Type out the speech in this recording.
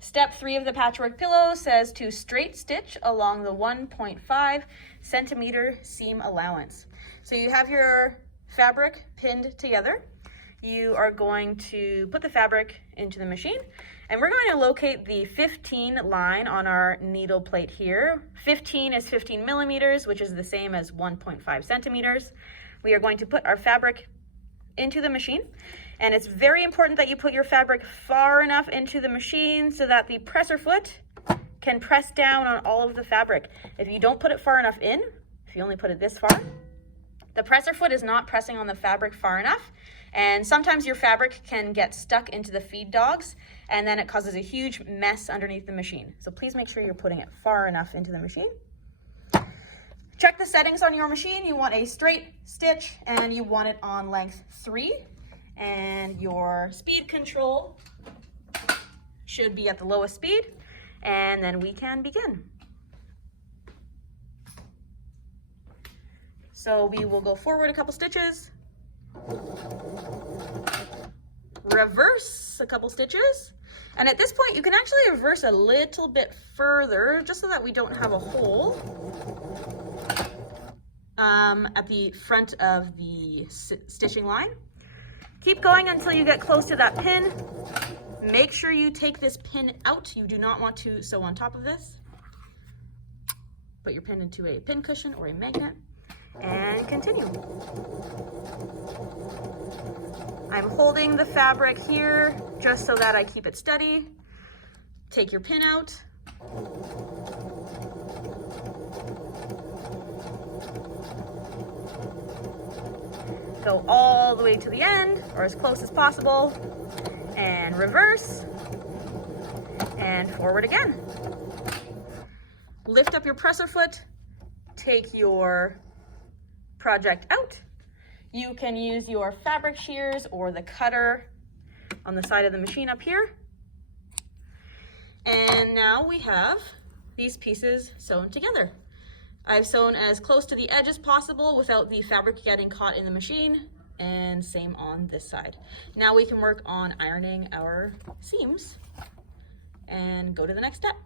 Step 3 of the patchwork pillow says to straight stitch along the 1.5 centimeter seam allowance. So you have your fabric pinned together. You are going to put the fabric into the machine, and we're going to locate the 15 line on our needle plate here. 15 is 15 millimeters, which is the same as 1.5 centimeters. We are going to put our fabric into the machine, and it's very important that you put your fabric far enough into the machine so that the presser foot can press down on all of the fabric. If you don't put it far enough in, if you only put it this far, the presser foot is not pressing on the fabric far enough, and sometimes your fabric can get stuck into the feed dogs, and then it causes a huge mess underneath the machine. So please make sure you're putting it far enough into the machine. Check the settings on your machine. You want a straight stitch, and you want it on length 3, and your speed control should be at the lowest speed, and then we can begin. So we will go forward a couple stitches, reverse a couple stitches, and at this point you can actually reverse a little bit further just so that we don't have a hole at the front of the stitching line. Keep going until you get close to that pin. Make sure you take this pin out. You do not want to sew on top of this. Put your pin into a pin cushion or a magnet, and continue. I'm holding the fabric here just so that I keep it steady. Take your pin out. Go all the way to the end, or as close as possible, and reverse, and forward again. Lift up your presser foot, take your project out. You can use your fabric shears or the cutter on the side of the machine up here. And now we have these pieces sewn together. I've sewn as close to the edge as possible without the fabric getting caught in the machine, and same on this side. Now we can work on ironing our seams and go to the next step.